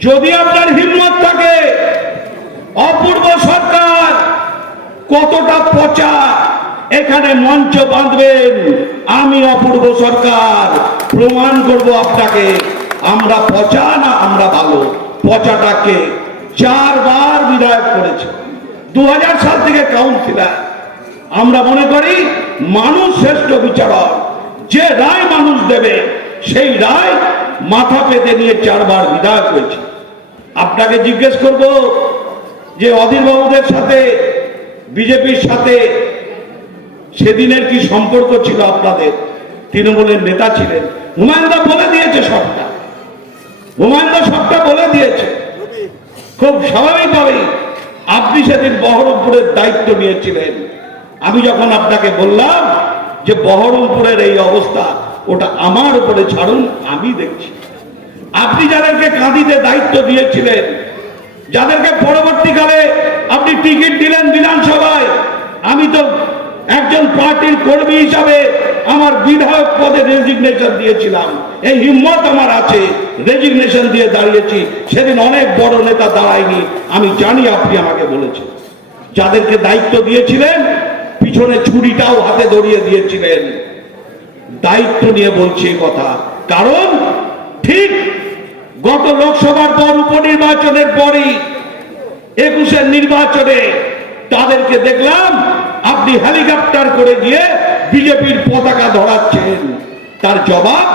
যদি আপনার হিম্মত থাকে, অপূর্ব সরকার, কতটা পচা, এখানে মঞ্চ বাঁধবেন, আমি অপূর্ব সরকার, প্রমাণ করব আপনাকে, আমরা পচা না আমরা ভালো পচাটাকে চারবার বিধায়ক করেছে। দু হাজার সাল থেকে কাউন্সিলর। আমরা মনে করি, মানুষ শ্রেষ্ঠ বিচারক, যে রায় মানুষ দেবে, সেই রায় মাথা পেতে নিয়ে চারবার বিধায়ক হয়েছে। আপনাকে জিজ্ঞেস করব যে অধীর বাবুদের সাথে, বিজেপির সাথে সেদিনের কি সম্পর্ক ছিল আপনাদের? তৃণমূলের নেতা ছিলেন। হুমায়ুনদা বলে দিয়েছে সবটা। হুমায়ুনদা সবটা বলে দিয়েছে। খুব স্বাভাবিকভাবেই আপনি সেদিন বহরমপুরের দায়িত্ব নিয়েছিলেন। আমি যখন আপনাকে বললাম যে বহরমপুরের এই অবস্থা, ওটা আমার উপরে ছাড়ুন, আমি দেখছি। আপনি যাদেরকে কাঁদিতে দায়িত্ব দিয়েছিলেন, যাদেরকে পরবর্তীকালে আপনি টিকিট দিলেন বিধানসভায়, আমি তো একজন পার্টির কর্মী হিসাবে আমার বিধায়ক পদে রেজিগনেশন দিয়েছিলাম। এই হিম্মত আমার আছে রেজিগনেশন দিয়ে দাঁড়িয়েছি। সেদিন অনেক বড় নেতা দাঁড়ায়নি, আমি জানি আপনি আমাকে বলেছেন। যাদেরকে দায়িত্ব দিয়েছিলেন, পিছনে ছুরিটাও হাতে ধরিয়ে দিয়েছিলেন। দায়িত্ব নিয়ে বলছি কথা। কারণ ঠিক গত লোকসভার পর উপনির্বাচনের পরই একুশের নির্বাচনে তাদেরকে দেখলাম আপনি হেলিকপ্টার করে গিয়ে বিজেপির পতাকা ধরাচ্ছেন। তার জবাব,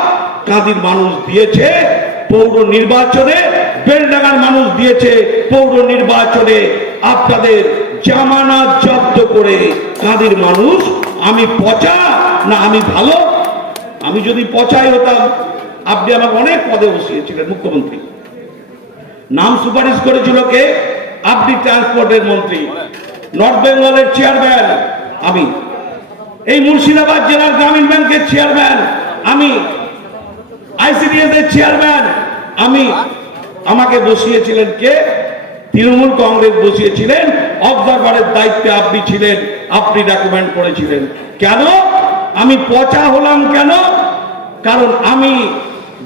কাঁদির মানুষ দিয়েছে, পৌর নির্বাচনে বেলডাঙ্গার মানুষ দিয়েছে, পৌর নির্বাচনে আপনাদের জামানত জব্দ করে। কাঁদির মানুষ, আমি পচা না আমি ভালো? আমি যদি পচাই হতাম আপনি আমাকে অনেক পদে বসিয়েছিলেন, মুখ্যমন্ত্রী। নাম সুপারিশ করেছিল কে? আপনি ট্রান্সপোর্টের মন্ত্রী। নর্থ বেঙ্গলের চেয়ারম্যান, আমি। এই মুর্শিদাবাদ জেলার গ্রামীণ ব্যাংকের চেয়ারম্যান, আমি। আইসিডিএস এর চেয়ারম্যান, আমি। আমাকে বসিয়েছিলেন কে? তৃণমূল কংগ্রেস বসিয়েছিলেন। অবজারভারের দায়িত্বে আপনি ছিলেন, আপনি ডকুমেন্ট করেছিলেন। কেন? আমি পচা হলাম কেন? কারণ আমি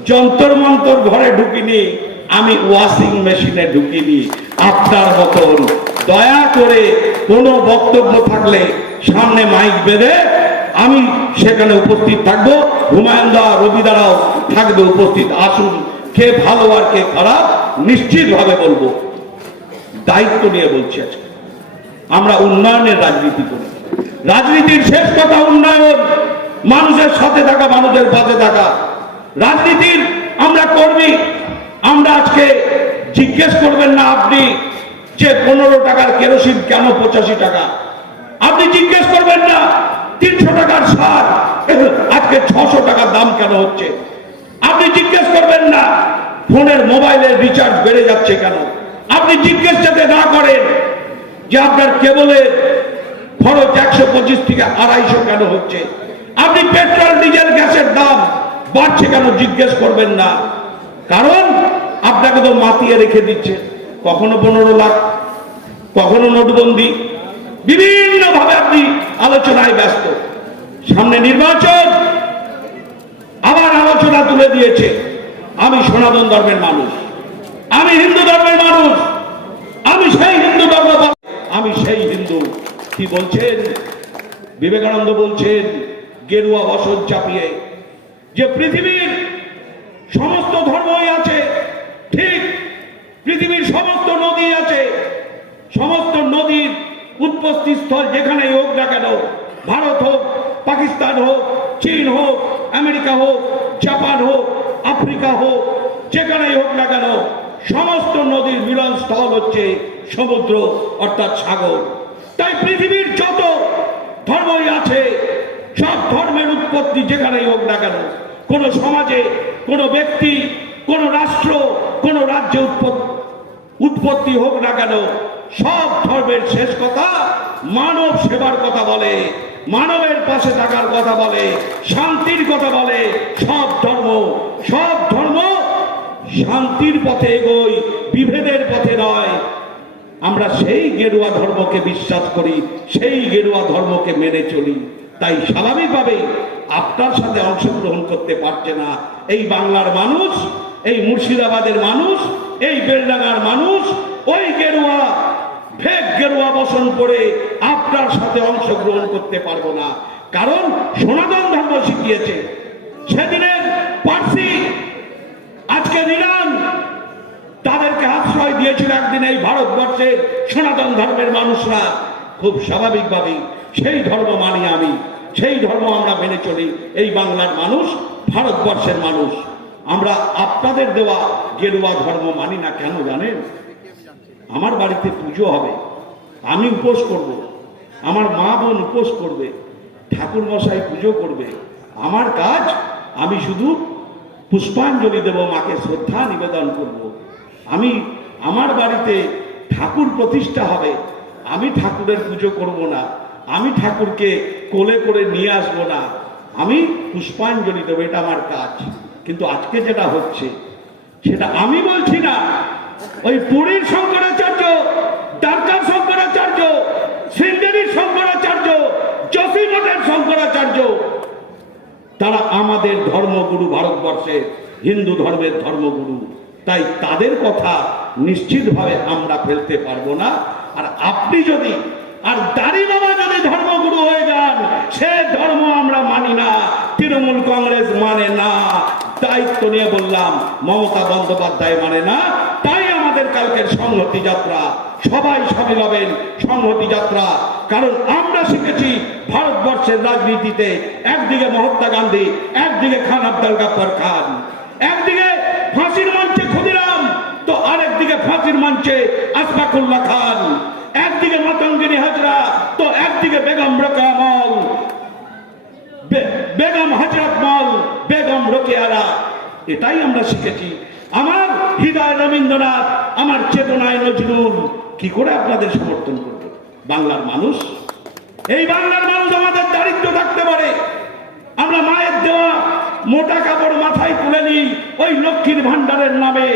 যন্তর মন্তর ঘরে ঢুকিনি, আমি ওয়াশিং মেশিনে ঢুকিনি। আপনার মতন দয়া করে কোনো বক্তব্য থাকলে সামনে মাইক বেঁধে আমি সেখানে উপস্থিত থাকব। হুমায়ুন দা রবি দারাও থাকবে উপস্থিত। আসুন, কে ভালো আর কে খারাপ নিশ্চিত ভাবে বলব। দায়িত্ব নিয়ে বলছি আজকে। আমরা উন্নয়নের রাজনীতি করি। রাজনীতির শেষ কথা উন্নয়ন। মানুষের সাথে থাকা, মানুষের পাশে থাকা। রাজনীতির আমরা কর্মী। আমরা আজকে জিজ্ঞেস করবেন না আপনি যে পনেরো টাকার কেরোসিন কেন পঁচাশি টাকা? আপনি জিজ্ঞেস করবেন না তিনশো টাকার সার আজকে ছশো টাকার দাম কেন হচ্ছে? আপনি জিজ্ঞেস করবেন না ফোনের মোবাইলের রিচার্জ বেড়ে যাচ্ছে কেন? আপনি জিজ্ঞেস যাতে না করেন যে আপনার কেবলের খরচ একশো পঁচিশ থেকে আড়াইশো কেন হচ্ছে? আপনি পেট্রোল, ডিজেল, গ্যাসের দাম বাড়ছে কেন জিজ্ঞেস করবেন না। কারণ আপনাকে তো মাতিয়ে রেখে দিচ্ছে। কখনো পনেরো লাখ, কখনো নোটবন্দি। বিভিন্ন ভাবে আপনি আলোচনায় ব্যস্ত। সামনে নির্বাচন, আবার আলোচনা তুলে দিয়েছে। আমি সনাতন ধর্মের মানুষ। আমি হিন্দু ধর্মের মানুষ। আমি সেই হিন্দু ধর্ম আমি সেই হিন্দু। কি বলছেন? বিবেকানন্দ বলছেন, গেরুয়া বসন চাপিয়ে যে পৃথিবীর সমস্ত ধর্মই আছে, ঠিক পৃথিবীর সমস্ত নদী আছে, সমস্ত নদীর উৎপত্তি স্থল যেখানেই হোক না কেন, ভারত হোক, পাকিস্তান হোক, চীন হোক, আমেরিকা হোক, জাপান হোক, আফ্রিকা হোক, যেখানেই হোক না কেন, সমস্ত নদীর মিলন স্থল হচ্ছে সমুদ্র অর্থাৎ সাগর। তাই পৃথিবীর যত ধর্মই আছে সব ধর্মের উৎপত্তি যেখানেই হোক না কেন, কোন সমাজে, কোন ব্যক্তি, কোন রাষ্ট্র, কোন রাজ্যে উৎপত্তি হোক না কেন, সব ধর্মের শেষ কথা মানব সেবার কথা বলে, মানবের পাশে থাকার কথা বলে, শান্তির কথা বলে, সব ধর্ম সব ধর্ম শান্তির পথে এগোই বিভেদের পথে নয়। আমরা সেই গেরুয়া ধর্মকে বিশ্বাস করি, সেই গেরুয়া ধর্মকে মেনে চলি। তাই স্বাভাবিকভাবেই আপনার সাথে অংশগ্রহণ করতে পারছে না। এই বাংলার মানুষ, এই মুর্শিদাবাদের মানুষ, এই বেলডাঙ্গার মানুষ, ওই গেরুয়া ভেক গেরুয়া বসন করে আপনার সাথে অংশগ্রহণ করতে পারব না। কারণ সনাতন ধর্ম শিখিয়েছে, সেদিনের পার্সি, আজকে ইরান তাদেরকে আশ্রয় দিয়েছিল একদিন এই ভারতবর্ষের সনাতন ধর্মের মানুষরা। খুব স্বাভাবিকভাবেই সেই ধর্ম মানি আমি, সেই ধর্ম আমরা মেনে চলি এই বাংলার মানুষ, ভারতবর্ষের মানুষ আমরা আপনাদের দেওয়া গেরুয়া ধর্ম মানি না কেন জানেন আমার বাড়িতে পুজো হবে, আমি উপোস করব। আমার মা বোন উপোস করবে ঠাকুর মশাই পুজো করবে আমার কাজ, আমি শুধু পুষ্পাঞ্জলি দেব, মাকে শ্রদ্ধা নিবেদন করব। আমি, আমার বাড়িতে ঠাকুর প্রতিষ্ঠা হবে আমি ঠাকুরের পুজো করব না, আমি ঠাকুরকে কোলে করে নিয়ে আসব না, আমি পুষ্পাঞ্জলি দেবো, এটা আমার কাজ। কিন্তু আজকে যেটা হচ্ছে, সেটা আমি বলছি না, ওই পুরীর শঙ্করাচার্য ডাক্তার শঙ্করাচার্য সিঙ্গেরির শঙ্করাচার্য জসিমঠের শঙ্করাচার্য, তারা আমাদের ধর্মগুরু ভারতবর্ষের হিন্দু ধর্মের ধর্মগুরু। তাই তাদের কথা নিশ্চিতভাবে আমরা ফেলতে পারব না। আর আপনি যদি আর দাড়ি বাবা যদি ধর্মগুরু হয়ে যান, সে ধর্ম আমরা মানি না, তৃণমূল কংগ্রেস মানে না। দায়িত্ব নিয়ে বললাম, মমতা বন্দ্যোপাধ্যায় মানে না। তাই আমাদের কালকের সংহতি যাত্রা, সবাই সামিল হবেন সংহতি যাত্রা। কারণ আমরা শিখেছি ভারতবর্ষের রাজনীতিতে একদিকে মহাত্মা গান্ধী, একদিকে খান আব্দুল গাফর খান। একদিকে ফাঁসির মঞ্চে ক্ষুদিরাম, তো আরেকদিকে ফাঁসির মঞ্চে আসফাকুল্লাহ খান একদিকে মাতঙ্গিনী হাজরা তো একদিকে বেগম রকামল বে- বেগম হজরত মল বেগম রোকেয়ারা এটাই আমরা শিখেছি। আমার হৃদয় রবীন্দ্রনাথ, আমার চেতনায় নজরুল, কি করে আপনাদের সমর্থন করবে? বাংলার মানুষ? এই বাংলার মানুষ আমাদের দারিদ্র থাকতে পারে। আমরা মায়ের দেওয়া মোটা কাপড় মাথায় তুলে নিই, ওই লক্ষ্মীর ভান্ডারের নামে।